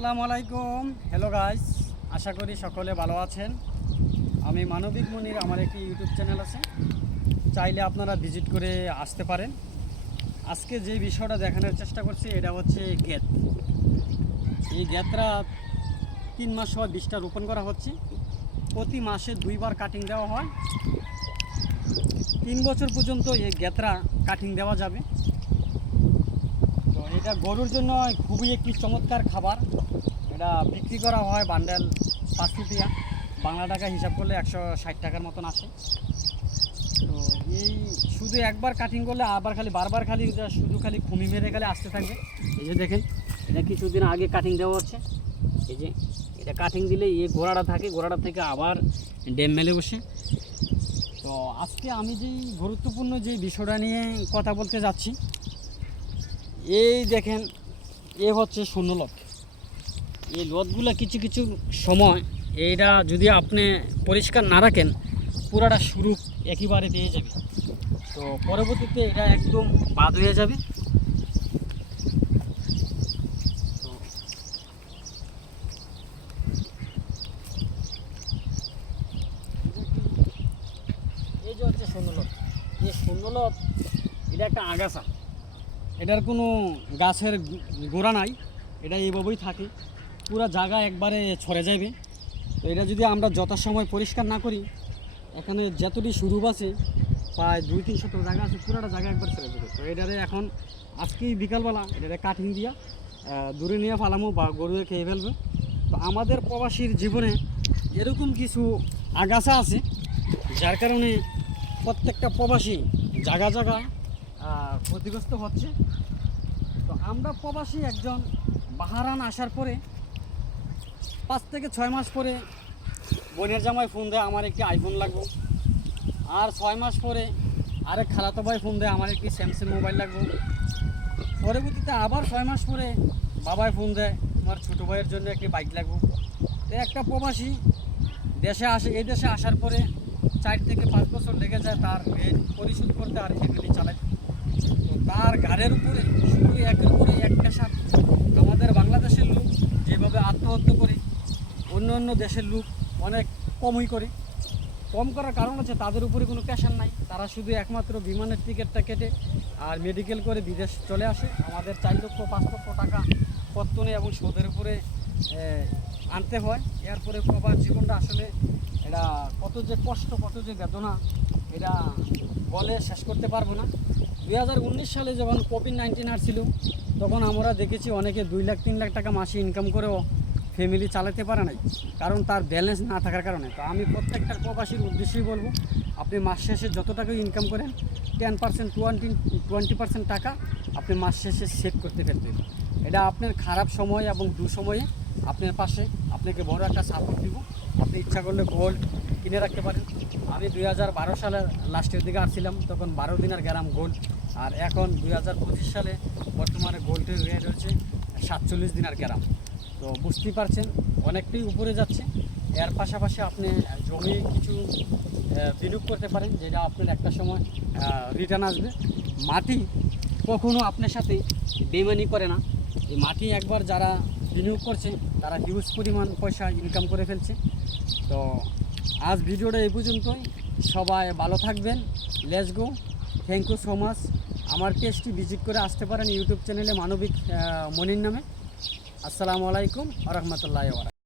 আসসালামু আলাইকুম। Hello guys, আশা করি সকলে ভালো আছেন। আমি মানবিক মনির, আমার একটি ইউটিউব চ্যানেল আছে, চাইলে আপনারা ভিজিট করে আসতে পারেন। আজকে যে বিষয়টা দেখানোর চেষ্টা করছি এটা হচ্ছে গেত। এই গেতরা 3 মাস হয় 20টা রোপণ করা হচ্ছে। প্রতি মাসে 2বার কাটিং দেওয়া হয়। 3 বছর পর্যন্ত এই গেতরা কাটিং দেওয়া যাবে। তো এটা গরুর জন্য খুবই একটি চমৎকার খাবার। এটা বিক্রি করা হয় বান্ডেল 5 রুপিয়া, বাংলা টাকা হিসাব করলে 160 টাকার মতন আসে। তো এই শুধু একবার কাটিং করলে আবার বারবার শুধু খুমি মেরে আসতে থাকবে। এই যে দেখেন, এটা কিছুদিন আগে কাটিং দেওয়া হচ্ছে। এই যে এটা কাটিং দিলে এই গোড়াটা থাকে, গোড়াটা থেকে আবার ড্যাম মেলে বসে। তো আজকে আমি যেই গুরুত্বপূর্ণ যে বিষয়টা নিয়ে কথা বলতে যাচ্ছি, এই দেখেন, এ হচ্ছে শূন্য লট। এই লটগুলো কিছু কিছু সময় এইটা যদি আপনি পরিষ্কার না রাখেন, পুরাটা শুরু একেবারে পেয়ে যাবে। তো পরবর্তীতে এটা একদম বাদ হয়ে যাবে। এই যে হচ্ছে শূন্য লট। এই শূন্য লট এটা একটা আগাছা, এটার কোনো গাছের গোড়া নাই, এটা এইভাবেই থাকে, পুরো জায়গা একবারে ছড়ে যাবে। তো এটা যদি আমরা যথাসময় পরিষ্কার না করি, এখানে যতটি সুরূপ আছে প্রায় 200-300 জায়গা আছে, পুরোটা জায়গা একবার ছড়ে যাবে। তো এটারে এখন আজকেই বিকালবেলা এটারে কাটিং দিয়া দূরে নিয়ে ফালামো বা গরুয়ে খেয়ে ফেলবে। তো আমাদের প্রবাসীর জীবনে এরকম কিছু আগাছা আছে, যার কারণে প্রত্যেকটা প্রবাসী জায়গা জায়গা ক্ষতিগ্রস্ত হচ্ছে। তো আমরা প্রবাসী একজন বাহারান আসার পরে 5 থেকে 6 মাস পরে বোনের জামাই ফোন দেয়, আমার একটি আইফোন লাগবে। আর 6 মাস পরে আরেক খালাতো ভাই ফোন দেয়, আমার একটি স্যামসাং মোবাইল লাগবে। পরবর্তীতে আবার 6 মাস পরে বাবাই ফোন দেয়, আমার ছোটো ভাইয়ের জন্য একটি বাইক লাগবে। তো একটা প্রবাসী দেশে আসে, এই দেশে আসার পরে 4 থেকে 5 বছর লেগে যায় তার ঋণ পরিশোধ করতে আর ফ্যামিলি চালাতে। তো তার ঘাড়ের উপরে শুধু একের উপরে এক পেশার। আমাদের বাংলাদেশের লোক যেভাবে আত্মহত্যা করে, অন্য অন্য দেশের লোক অনেক কমই করে। কম করার কারণ হচ্ছে তাদের উপরে কোনো প্রেশার নাই, তারা শুধু একমাত্র বিমানের টিকিটটা কেটে আর মেডিকেল করে বিদেশ চলে আসে। আমাদের 4 লক্ষ 5 লক্ষ টাকা পত্তনে এবং সুদের উপরে আনতে হয়। এরপরে প্রবাস জীবনটা আসলে এটা কত যে কষ্ট, কত যে বেদনা, এটা বলে শেষ করতে পারবো না। 2019 সালে যখন কোভিড-19 আসছিল, তখন আমরা দেখেছি অনেকে 2 লাখ 3 লাখ টাকা মাসে ইনকাম করেও ফ্যামিলি চালাতে পারে নাই, কারণ তার ব্যালেন্স না থাকার কারণে। তো আমি প্রত্যেকটা প্রবাসীর উদ্দেশ্যেই বলবো, আপনি মাস শেষে যত টাকা ইনকাম করেন 10% 20% টাকা আপনি মাস শেষে সেভ করতে ফেলবেন। এটা আপনার খারাপ সময় এবং দুঃসময়ে আপনার পাশে আপনাকে বড় একটা সাপোর্ট দিব। আপনি ইচ্ছা করলে গোল্ড কিনে রাখতে পারেন। আমি 2012 সালের লাস্টের দিকে আসছিলাম, তখন 12 দিনের গ্রাম গোল্ড, আর এখন 2025 সালে বর্তমানে গোল্ডের রেট হচ্ছে 47 দিনের গ্রাম। তো বুঝতেই পারছেন অনেকটাই উপরে যাচ্ছে। এর পাশাপাশি আপনি জমি কিছু বিনিয়োগ করতে পারেন, যেটা আপনার একটা সময় রিটার্ন আসবে। মাটি কখনো আপনার সাথে বেইমানি করে না। এই মাটি একবার যারা বিনিয়োগ করছে তারা হিউজ পরিমাণ পয়সা ইনকাম করে ফেলছে। তো আজ ভিডিওটা এই পর্যন্তই। সবাই ভালো থাকবেন। Let's go. Thank you so much. আমার পেজটি ভিজিট করে আসতে পারেন ইউটিউব চ্যানেলে মানবিক মনির নামে। আসসালামু আলাইকুম ওয়া রাহমাতুল্লাহি ওয়া বারাকাতুহু।